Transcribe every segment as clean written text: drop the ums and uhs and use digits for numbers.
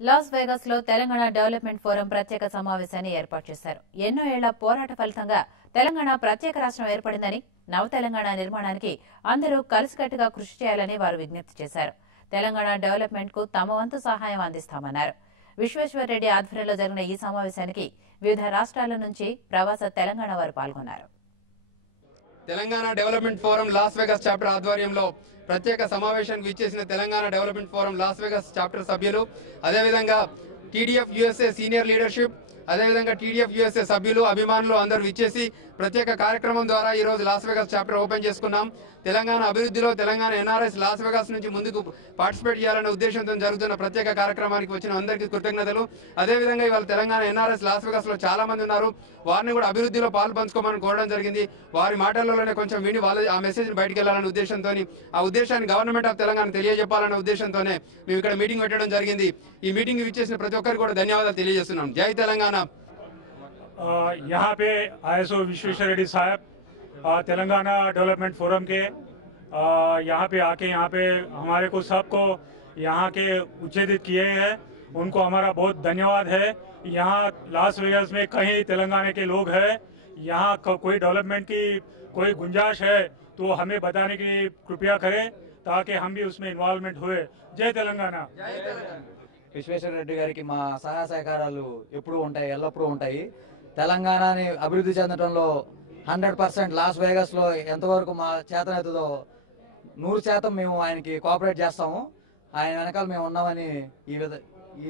Las Vegas లో Telangana development forum ప్రత్యేక సమావేశాన్ని ఏర్పాటు చేశారు. ఎన్నో ఏళ్ల పోరాట ఫలితంగా తెలంగాణ ప్రత్యేక రాష్ట్రం ఏర్పడిందని, నవ తెలంగాణ నిర్మాణానికి అందరూ కలిసికట్టుగా కృషి చేయాలని వారు విజ్ఞప్తి చేశారు. తెలంగాణ డెవలప్మెంట్ కు తమ వంతు సహాయం అందిస్తామన్నారు. విశ్వేశ్వరరెడ్డి ఆధ్వర్యంలో జరిగిన ఈ సమావేశానికి వివిధ రాష్ట్రాల నుంచి ప్రవాస తెలంగాణ వారు పాల్గొన్నారు. Telangana development forum Las Vegas chapter ఆధ్వర్యంలో ప్రత్యేక సమావేశానికి విచ్చేసిన Telangana development forum Las Vegas chapter సభ్యులు, అదేవిధంగా టీడీఎఫ్ యూఎస్ఏ సీనియర్ లీడర్షిప్, అదేవిధంగా టీడీఎఫ్ యూఎస్ఏ సభ్యులు, అభిమానులు అందరూ విచ్చేసి ప్రత్యేక కార్యక్రమం ద్వారా ఈ రోజు లాస్ వేగాస్ చాప్టర్ ఓపెన్ చేసుకున్నాం. తెలంగాణ అభివృద్ధిలో తెలంగాణ ఎన్ఆర్ఎస్ లాస్ వేగాస్ నుంచి ముందుకు పార్టిసిపేట్ చేయాలనే ఉద్దేశంతో జరుగుతున్న ప్రత్యేక కార్యక్రమానికి వచ్చిన అందరికీ కృతజ్ఞతలు. అదేవిధంగా ఇవాళ తెలంగాణ ఎన్ఆర్ఎస్ లాస్ వేగాస్ లో చాలా మంది ఉన్నారు. వారిని కూడా అభివృద్ధిలో పాలు పంచుకోమని కోరడం జరిగింది. వారి మాటల్లోనే కొంచెం విని వాళ్ళ ఆ మెసేజ్ బయటకు వెళ్ళాలనే ఉద్దేశంతో, ఆ ఉద్దేశాన్ని గవర్నమెంట్ ఆఫ్ తెలంగాణ తెలియజెప్పాలనే ఉద్దేశంతోనే మేము ఇక్కడ మీటింగ్ పెట్టడం జరిగింది. ఈ మీటింగ్ విచ్చేసిన ప్రతి ఒక్కరికి కూడా ధన్యవాదాలు తెలియజేస్తున్నాం. జై తెలంగాణ. यहाँ पे ISO विश्वेश्वर रेड्डी साहब तेलंगाना डेवलपमेंट फोरम के यहाँ पे आके यहाँ पे हमारे को सबको यहाँ के उच्चेदित किए हैं, उनको हमारा बहुत धन्यवाद है। यहाँ लास वेगास में कहीं तेलंगाना के लोग हैं, यहाँ कोई डेवलपमेंट की कोई गुंजाइश है तो हमें बताने की कृपया करें ताकि हम भी उसमें इन्वॉल्वमेंट हुए। जय तेलंगाना. విశ్వేశ్వర రెడ్డి గారికి మా సహాయ సహకారాలు ఎప్పుడూ ఉంటాయి, ఎల్లప్పుడూ ఉంటాయి. తెలంగాణని అభివృద్ధి చెందడంలో 100% లాస్ వేగాస్ లో ఎంతవరకు మా చేతనవుతుందో 100% మేము ఆయనకి కోఆపరేట్ చేస్తాము. ఆయన వెనకాల మేము ఉన్నామని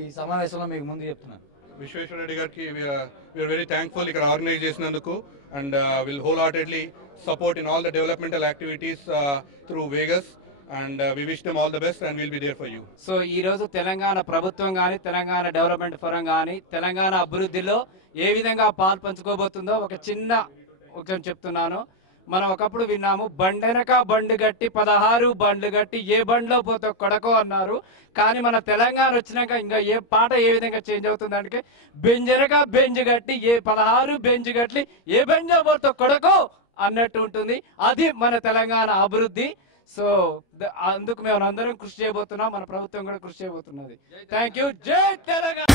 ఈ సమావేశంలో మీకు ముందు చెప్తున్నాను. విశ్వేశ్వర రెడ్డి గారికి వీఆర్ వెరీ థ్యాంక్ఫుల్ ఇక్కడ ఆర్గనైజ్ చేసినందుకు, and will whole heartedly support in all the developmental activities through Vegas. And we wish them all the best and we'll be there for you. So ఈ రోజు తెలంగాణ ప్రభుత్వం గాని, తెలంగాణ డెవలప్మెంట్ ఫోరం గాని తెలంగాణ అభివృద్ధిలో ఏ విధంగా పాల్పంచుకోబోతుందో ఒక చిన్న చెప్తున్నాను. మనం ఒకప్పుడు విన్నాము, బండెనక బండు గట్టి 16 బండ్లు గట్టి ఏ బండ్లో పోతే కొడకో అన్నారు. కానీ మన తెలంగాణ వచ్చినాక ఇంకా ఏ పాట ఏ విధంగా చేంజ్ అవుతుందంటే బెంజెనక బెంజ్ గట్టి 16 బెంజ్ గట్టి ఏ బెంజో పోతే కొడకో అన్నట్టు ఉంటుంది. అది మన తెలంగాణ అభివృద్ధి. సో అందుకు మేము అందరం కృషి చేయబోతున్నాం, మన ప్రభుత్వం కూడా కృషి చేయబోతున్నది. Thank you. జై తెలంగాణ.